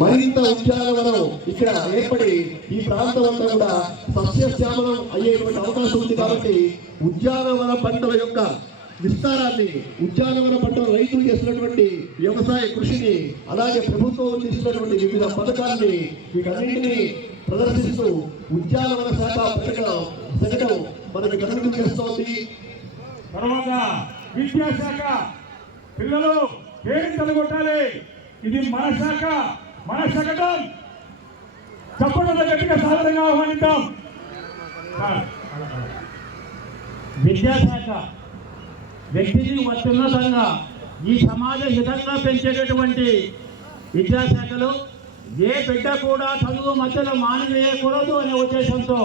మరింత ఉద్యానవనం ఇక్కడ ఏర్పడి ఈ ప్రాంతం అంతా కూడా సస్యశ్యామలం అయ్యేటువంటి అవకాశం ఉంది. కాబట్టి ఉద్యానవన పంటల యొక్క విస్తారాన్ని, ఉద్యానవన పంటల రైతులు చేస్తున్నటువంటి వ్యవసాయ కృషిని, అలాగే ప్రభుత్వం అందిస్తున్నటువంటి వివిధ పథకాన్ని, వీటన్నింటినీ ప్రదర్శిస్తూ ఉద్యానవన శాఖ ప్రకటన మనకి గమనం చేస్తోంది. తర్వాత విద్యాశాఖ పిల్లలు పేరు కొట్టాలి. ఇది మన శాఖ, మన శకటం. తప్పకుండా గట్టిగా సాధారణంగా ఆహ్వానిద్దాం. విద్యాశాఖ వ్యక్తిని అత్యున్నతంగా ఈ సమాజ హితంగా పెంచేటటువంటి విద్యాశాఖలు ఏ బిడ్డ కూడా చదువు మధ్యలో మానివేయకూడదు అనే ఉద్దేశంతో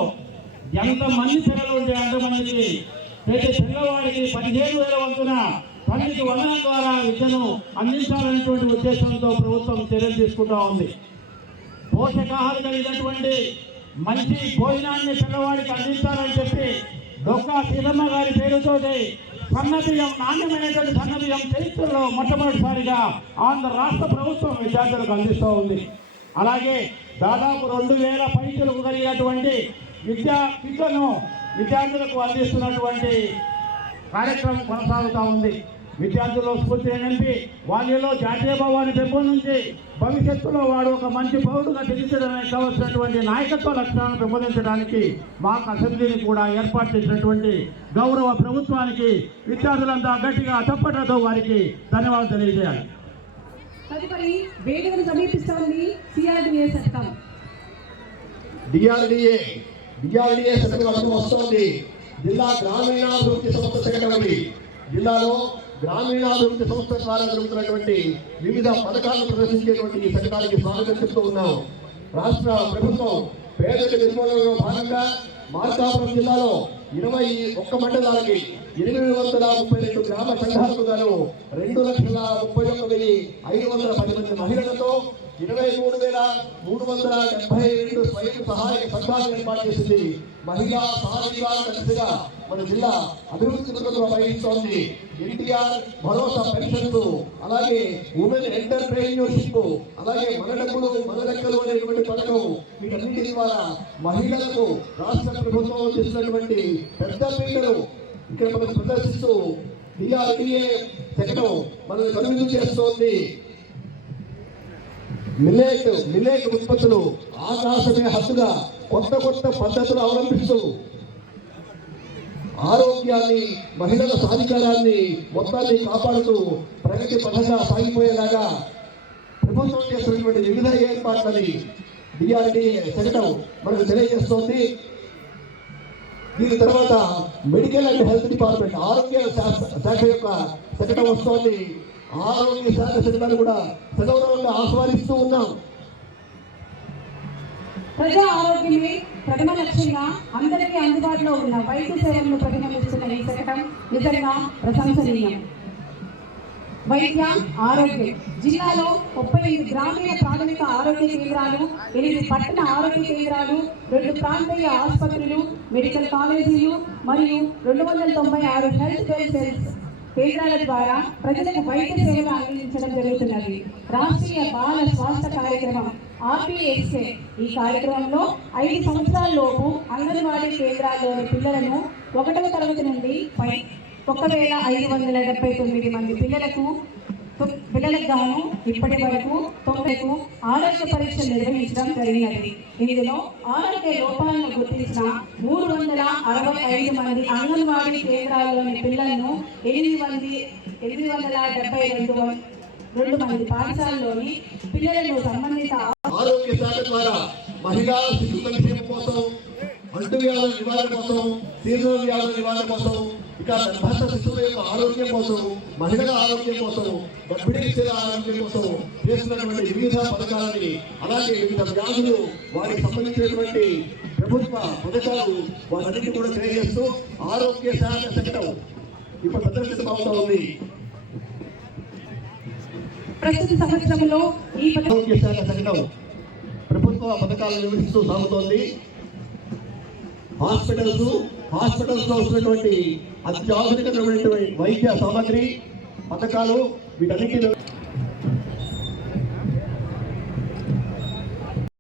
ఎంతమంది పిల్లలు ఉంటే అంతమందికి ప్రతి పిల్లవాడికి 15,000 వంతున తల్లికి వందనం ద్వారా విద్యను అందించాలనేటువంటి ఉద్దేశంతో ప్రభుత్వం చర్యలు తీసుకుంటూ ఉంది. పోషకాహారం కలిగినటువంటి మంచి భోజనాన్ని పిల్లవాడికి అందించాలని చెప్పి డొక్కా సీతమ్మ గారి పేరుతోటి సన్నబియ్యం, నాణ్యమైనటువంటి సన్నబియ్యం చరిత్రలో మొట్టమొదటిసారిగా ఆంధ్ర రాష్ట్ర ప్రభుత్వం విద్యార్థులకు అందిస్తూ ఉంది. అలాగే దాదాపు 2,000 పైసలకు కలిగినటువంటి విద్యను విద్యార్థులకు అందిస్తున్నటువంటి కార్యక్రమం కొనసాగుతూ ఉంది. విద్యార్థుల్లో స్ఫూర్తిని నింపి వాళ్ళలో జాతీయ భావాన్ని పెంపొందించి భవిష్యత్తులో వాడు ఒక మంచి పౌరుడుగా తీర్చడానికి కావలసినటువంటి నాయకత్వ లక్షణాలను పెంపొందించడానికి మాకు అసెంబ్లీని కూడా ఏర్పాటు చేసినటువంటి గౌరవ ప్రభుత్వానికి విద్యార్థులంతా గట్టిగా తప్పటతో వారికి ధన్యవాదాలు తెలియజేయాలి. తదుపరి వేదికను సమీపిస్తోంది సిఆర్డీఏ శతకం. డిఆర్డీఏ శతకం వస్తోంది. జిల్లా గ్రామీణాభివృద్ధి సంస్థ సెక్రటరీ జిల్లాలో గ్రామీణాభివృద్ధి సంస్థ ద్వారా జరుగుతున్నటువంటి వివిధ పథకాలను ప్రదర్శించేటువంటి ఈ శతకానికి స్వాగతం చెప్తూ ఉన్నాం. రాష్ట్ర ప్రభుత్వం పేదరిక నిర్మూలనలో భాగంగా మార్కాపురం జిల్లాలో 21 మండలాలకి 832 గ్రామ సంఘాలకు గాను 2,31,510 మంది మహిళలతో 23,372 స్వయం సహాయక సంఘాలను ఏర్పాటు చేసింది. మహిళా సాధికారత దిశగా మన జిల్లా అభివృద్ధి పథకంలో వహిస్తోంది. ఎన్టీఆర్ భరోసా పెన్షన్స్, అలాగే ఉమెన్ ఎంటర్ప్రెన్యూర్షిప్, అలాగే మన డబ్బులు మన లెక్కలు అనేటువంటి పథకం, వీటన్నిటి ద్వారా మహిళలకు రాష్ట్ర ప్రభుత్వం చేసినటువంటి పెద్ద పీటలు ఇక్కడ మనకు ప్రదర్శిస్తూ డిఆర్డీఏ శకటం మనల్ని కనువిందు చేస్తోంది. మిల్లెట్ ఉత్పత్తులు ఆకాశమే హద్దుగా కొత్త పద్ధతులు అవలంబిస్తూ ఆరోగ్యాన్ని, మహిళల సాధికారాన్ని మొత్తాన్ని కాపాడుతూ ప్రగతి పథంగా సాగిపోయేలాగా ప్రభుత్వం చేస్తున్నటువంటి వివిధ ఏర్పాట్లని డిఆర్డీఏ శకటం మనకు తెలియజేస్తోంది. దీని తర్వాత మెడికల్ అండ్ హెల్త్ డిపార్ట్మెంట్ ఆరోగ్య శాఖ యొక్క శకటం వస్తోంది. ఆరోగ్య శాఖ శకటాన్ని కూడా సగౌరవంగా ఆస్వాదిస్తూ ఉన్నాం. ప్రజా ఆరోగ్యమే ప్రథమ లక్ష్యంగా అందరికీ అందుబాటులో ఉన్న వైద్య సేవలను ప్రతిబింబిస్తున్న ఈ శకటం నిజంగా ప్రశంసనీయం. వైద్య ఆరోగ్యం జిల్లాలో 35 గ్రామీణ ప్రాథమిక ఆరోగ్య కేంద్రాలు, 8 పట్టణ ఆరోగ్య కేంద్రాలు, 2 ప్రాంతీయ ఆసుపత్రులు, మెడికల్ కాలేజీలు మరియు 296 హెల్త్ వెల్ఫేర్ కేంద్రాల ద్వారా ప్రజలకు వైద్య సేవలు అందించడం జరుగుతున్నది. రాష్ట్రీయ బాల స్వాస్థ్య కార్యక్రమం RBSK ఈ కార్యక్రమంలో 5 సంవత్సరాల లోపు అంగన్వాడీ కేంద్రాల్లోని పిల్లలను 1వ తరగతి నుండి 1,579 మంది పిల్లలకు గాను ఇప్పటి వరకు 90 ఆరోగ్య పరీక్షలు నిర్వహించడం జరిగినది. ఇందులో ఆరోగ్య లోపాలను గుర్తించిన 365 మంది అంగన్వాడీ కేంద్రాల్లోని పిల్లలను 872 మంది పాఠశాలలోని పిల్లలను సంబంధిత ఆరోగ్య శాఖ ద్వారా మహిళా శిశు సంక్షేమం కోసం, అంటువ్యాధుల నివారణ కోసం, సీజనల్ వ్యాధుల నివారణ కోసం, ఇక గర్భస్థ శిశువుల యొక్క ఆరోగ్యం కోసం, మహిళల ఆరోగ్యం కోసం, గర్భిణీ స్త్రీల ఆరోగ్యం కోసం చేస్తున్నటువంటి వివిధ పథకాలని, అలాగే వివిధ వ్యాధులు వారికి సంబంధించినటువంటి ప్రభుత్వ పథకాలు వాటన్నింటినీ కూడా తెలియజేస్తూ ఆరోగ్య శాఖ శకటం ఇప్పుడు ప్రదర్శితమవుతా ఉంది. ప్రస్తుత సంవత్సరంలో ఈ ఆరోగ్య శాఖ శకటం ప్రభుత్వ పథకాలను నిర్వహిస్తూ సాగుతోంది. హాస్పిటల్స్ లో వస్తున్నటువంటి అత్యాధునికమైనటువంటి వైద్య సామగ్రి పథకాలు వీటన్నిటిలో